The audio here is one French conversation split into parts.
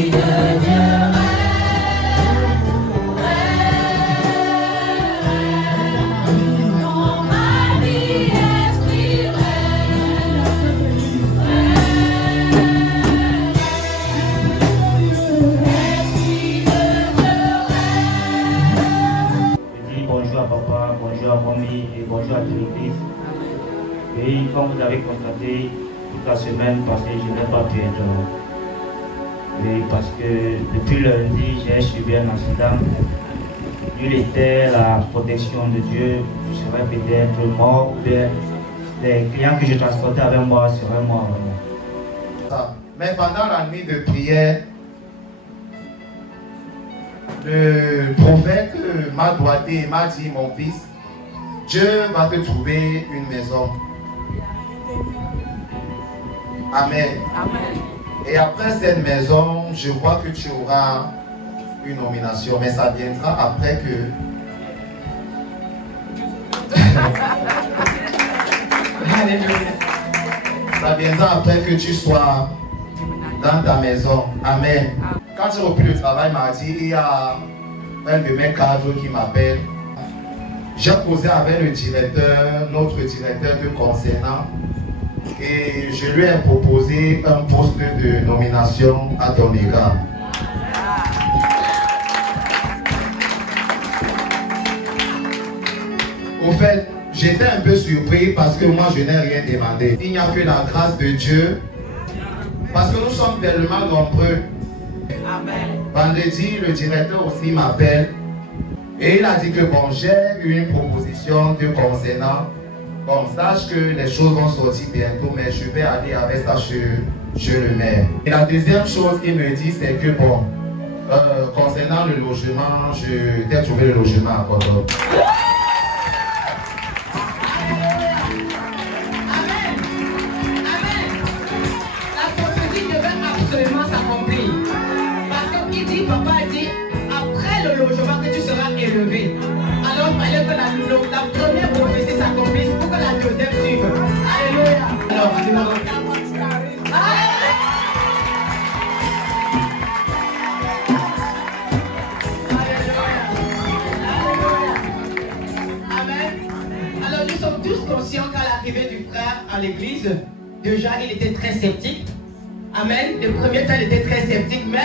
Et bonjour à toute l'église. Et comme vous avez constaté toute la semaine passée, je n'ai pas pu être là. Et parce que depuis lundi, j'ai subi un accident. Il était la protection de Dieu. Je serais peut-être mort. Les clients que je transportais avec moi seraient morts. Mais pendant la nuit de prière, le prophète m'a doigté et m'a dit, mon fils, Dieu va te trouver une maison. Amen. Amen. Et après cette maison, je vois que tu auras une nomination, mais ça viendra après que... Ça viendra après que tu sois dans ta maison. Amen. Quand j'ai repris le travail mardi, il y a un de mes cadres qui m'appelle. J'ai causé avec le directeur, notre directeur de concernant, et je lui ai proposé un poste de nomination à ton égard. Au fait, j'étais un peu surpris parce que moi je n'ai rien demandé. Il n'y a que la grâce de Dieu, parce que nous sommes tellement nombreux. Vendredi, le directeur aussi m'appelle. Et il a dit que bon, j'ai eu une proposition de concernant. Bon, sache que les choses vont sortir bientôt, mais je vais aller avec ça chez le maire. Et la deuxième chose qu'il me dit, c'est que bon, concernant le logement, je t'ai trouvé le logement à Bordeaux. Amen. Amen. La prophétie devait absolument s'accomplir. Parce qu'il dit, papa dit, après le logement que tu seras élevé. Alors il fallait que la première prophétie s'accomplisse pour que la deuxième suive. Alléluia. Alors, Amen. Alors nous sommes tous conscients qu'à l'arrivée du frère à l'église, déjà il était très sceptique. Amen. Le premier temps il était très sceptique, mais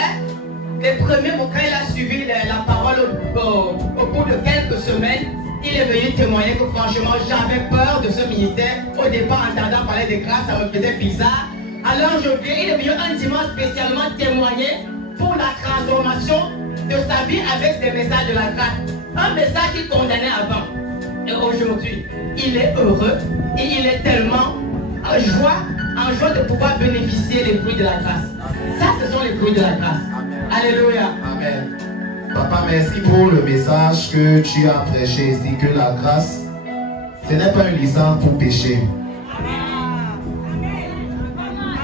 les premiers mots, quand il a suivi la parole au bout de quelques semaines, il est venu témoigner que franchement j'avais peur de ce ministère. Au départ, en entendant parler de grâce, ça me faisait bizarre. Alors aujourd'hui, il est venu un dimanche spécialement témoigner pour la transformation de sa vie avec ces messages de la grâce. Un message qu'il condamnait avant. Et aujourd'hui, il est heureux et il est tellement en joie de pouvoir bénéficier des fruits de la grâce. Ça, ce sont les fruits de la grâce. Alléluia. Amen. Papa, merci pour le message que tu as prêché ici, que la grâce, ce n'est pas une licence pour pécher.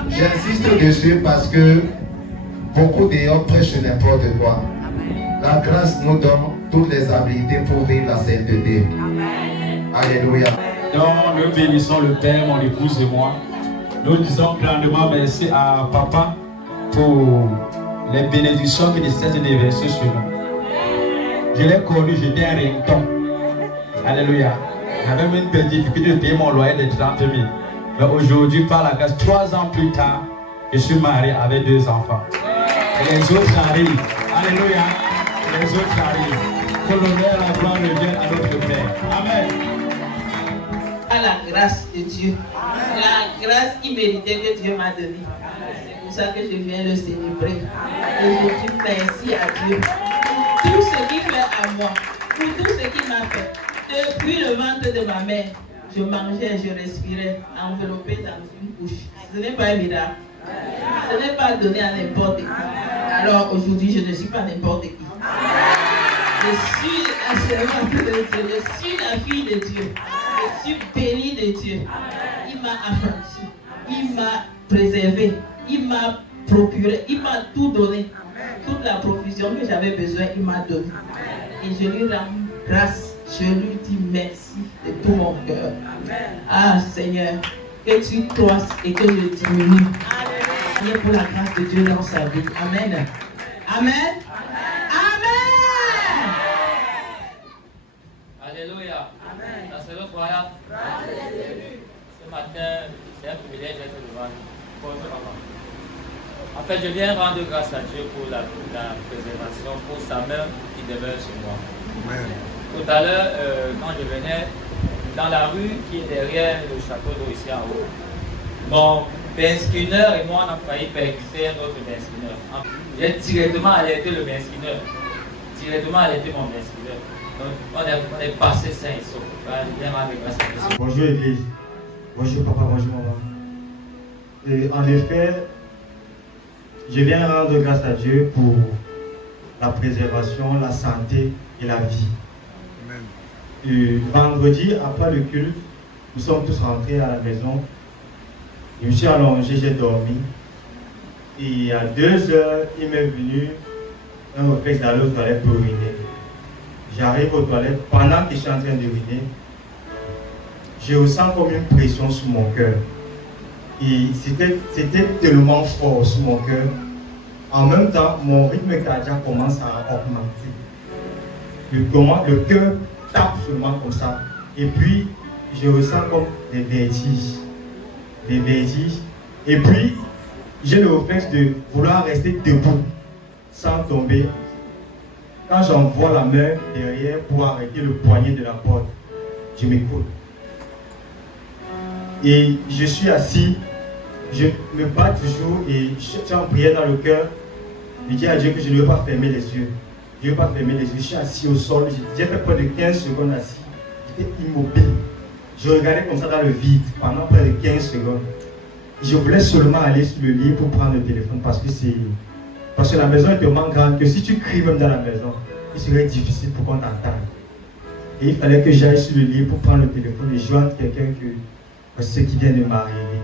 J'insiste dessus parce que beaucoup dehors prêchent n'importe quoi. La grâce nous donne toutes les habilités pour vivre la sainteté. Alléluia. Donc, nous bénissons le Père, mon épouse et moi. Nous disons grandement merci à Papa pour les bénédictions qu'il s'est déversées sur nous. Je l'ai connu, j'étais un rington. Alléluia. J'avais même une petite difficulté de payer mon loyer de 30 000. Mais aujourd'hui, par la grâce, 3 ans plus tard, je suis marié avec 2 enfants. Et les autres arrivent. Alléluia. Les autres arrivent. Que l'honneur et la gloire reviennent à notre Père. Amen. À la grâce de Dieu. La grâce imméritée que Dieu m'a donnée. C'est pour ça que je viens le célébrer. Et je dis merci à Dieu. Pour tout ce qu'il fait à moi. Pour tout ce qu'il m'a fait. Depuis le ventre de ma mère, je mangeais, je respirais, enveloppé dans une couche. Ce n'est pas un miracle. Ce n'est pas donné à n'importe qui. Alors aujourd'hui, je ne suis pas n'importe qui. Je suis la servante de Dieu. Je suis la fille de Dieu. Je suis bénie de Dieu. Il m'a affranchi. Il m'a préservé. Il m'a procuré. Il m'a tout donné. Toute la provision que j'avais besoin, il m'a donné. Et je lui rends grâce. Je lui dis merci de tout mon cœur. Ah Seigneur, que tu croisses et que je diminue. Priez pour la grâce de Dieu dans sa vie. Amen. Amen. Amen. Alléluia. Amen. La seule croyante. Ce matin, c'est un privilège d'être devant vous. Bonjour maman. En fait, je viens rendre grâce à Dieu pour la préservation, pour sa main qui demeure sur moi. Amen. Tout à l'heure, quand je venais dans la rue qui est derrière le château d'eau ici en haut, mon benzineur et moi on a failli percuter un autre benzineur. J'ai directement alerté le benzineur. Directement alerté mon benzineur. Donc on est passé sain et sauf. Je viens rendre grâce à Dieu. Bonjour Église. Bonjour papa, bonjour maman. Et en effet, je viens rendre grâce à Dieu pour la préservation, la santé et la vie. Amen. Et vendredi, après le culte, nous sommes tous rentrés à la maison. Je me suis allongé, j'ai dormi. Et à 2 heures, il m'est venu un réflexe d'aller aux toilettes pour uriner. J'arrive aux toilettes, pendant que je suis en train d'uriner, je ressens comme une pression sur mon cœur. Et c'était tellement fort sur mon cœur. En même temps, mon rythme cardiaque commence à augmenter. Le cœur tape seulement comme ça. Et puis, je ressens comme des vertiges. Des vertiges. Et puis, j'ai le réflexe de vouloir rester debout, sans tomber. Quand j'envoie la main derrière pour arrêter le poignet de la porte, je m'écoute. Et je suis assis, je me bats toujours et je suis en prière dans le cœur. Je dis à Dieu que je ne veux pas fermer les yeux. Je ne veux pas fermer les yeux. Je suis assis au sol. J'ai fait près de 15 secondes assis. J'étais immobile. Je regardais comme ça dans le vide pendant près de 15 secondes. Je voulais seulement aller sur le lit pour prendre le téléphone parce que la maison est tellement grande que si tu cries même dans la maison, il serait difficile pour qu'on t'entende. Et il fallait que j'aille sur le lit pour prendre le téléphone et joindre quelqu'un que ce qui vient de m'arriver.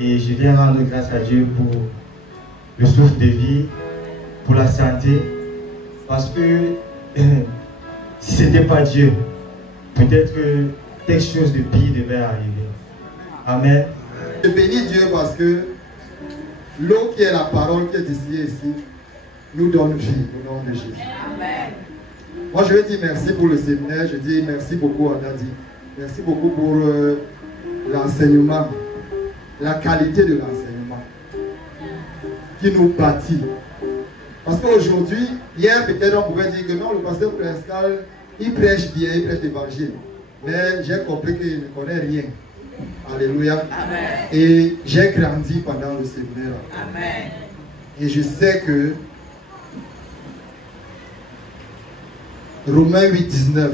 Et je viens rendre grâce à Dieu pour le souffle de vie, pour la santé, parce que si ce n'était pas Dieu, peut-être que quelque chose de pire devait arriver. Amen. Je bénis Dieu parce que l'eau qui est la parole qui est ici et ici nous donne vie au nom de Jésus. Amen. Moi je veux dire merci pour le séminaire, je dis merci beaucoup à Nadi. Merci beaucoup pour l'enseignement, la qualité de l'enseignement qui nous bâtit. Parce qu'aujourd'hui, hier peut-être on pouvait dire que non, le pasteur Pascal, il prêche bien, il prêche l'évangile. Mais j'ai compris qu'il ne connaît rien. Alléluia. Amen. Et j'ai grandi pendant le séminaire. Amen. Et je sais que Romains 8:19,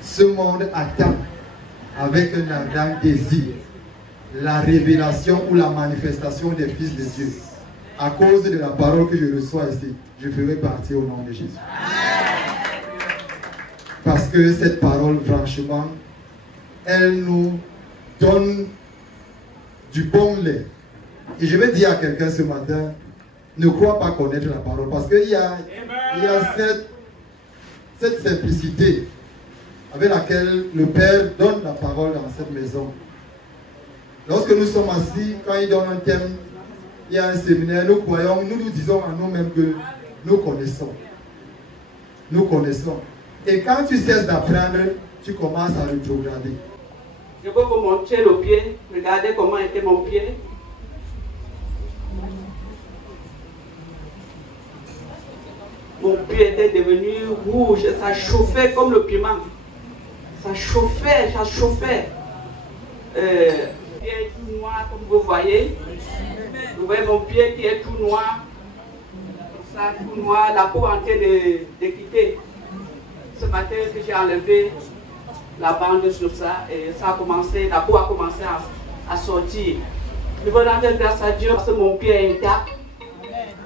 ce monde attend avec un ardent désir la révélation ou la manifestation des fils de Dieu. À cause de la parole que je reçois ici, je ferai partie au nom de Jésus. Parce que cette parole, franchement, elle nous donne du bon lait. Et je vais dire à quelqu'un ce matin, ne crois pas connaître la parole. Parce qu'il y a cette simplicité avec laquelle le Père donne la parole dans cette maison. Lorsque nous sommes assis, quand il donne un thème, il y a un séminaire, nous croyons, nous disons à nous-mêmes que nous connaissons. Nous connaissons. Et quand tu cesses d'apprendre, tu commences à rétrograder. Je peux vous montrer le pied. Regardez comment était mon pied. Mon pied était devenu rouge. Ça chauffait comme le piment. Ça chauffait, ça chauffait. Mon pied est tout noir, comme vous voyez. Vous voyez mon pied qui est tout noir. Comme ça, tout noir. La peau en train de quitter. Ce matin que j'ai enlevé la bande sur ça et ça a commencé, la peau a commencé à sortir. Je veux rendre grâce à Dieu parce que mon pied est intact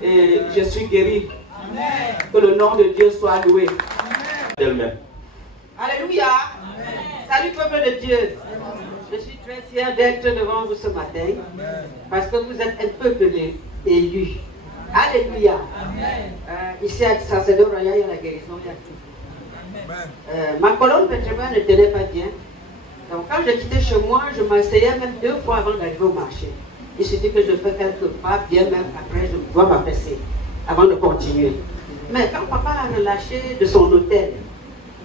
et je suis guéri. Amen. Que le nom de Dieu soit loué. Amen. Alléluia. Amen. Salut peuple de Dieu. Amen. Je suis très fier d'être devant vous ce matin parce que vous êtes un peuple élu. Alléluia. Ici à Sacerdoce Royal, il y a la guérison d'Afrique. Ma colonne vertébrale ne tenait pas bien. Donc quand je quittais chez moi, je m'asseyais même 2 fois avant d'arriver au marché. Il suffit que je fais quelques pas, bien même après, je dois m'affaisser avant de continuer. Mais quand papa a relâché de son hôtel,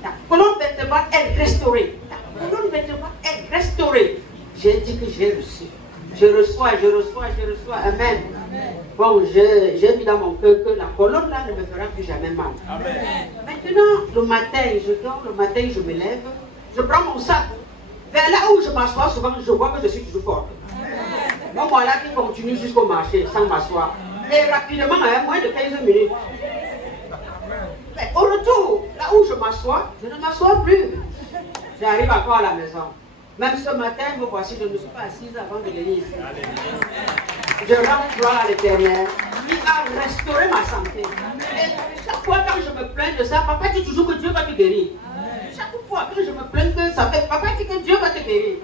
la colonne vertébrale est restaurée. La colonne vertébrale est restaurée. J'ai dit que j'ai reçu. Je reçois. Amen. Bon, j'ai mis dans mon cœur que la colonne là ne me fera plus jamais mal. Amen. Maintenant, le matin, je dors, le matin, je me lève, je prends mon sac. Vers là où je m'assois, souvent, je vois que je suis toujours forte. Bon, voilà qui continue jusqu'au marché sans m'asseoir. Et rapidement, moins de 15 minutes. Mais au retour, là où je m'assois, je ne m'assois plus. J'arrive encore à la maison. Même ce matin, me voici, je ne me suis pas assise avant de venir ici. Je rends gloire à l'Éternel. Il a restauré ma santé. Et chaque fois quand je me plains de ça, papa dit toujours que Dieu va te guérir. Chaque fois que je me plains que ça fait, papa dit que Dieu va te guérir.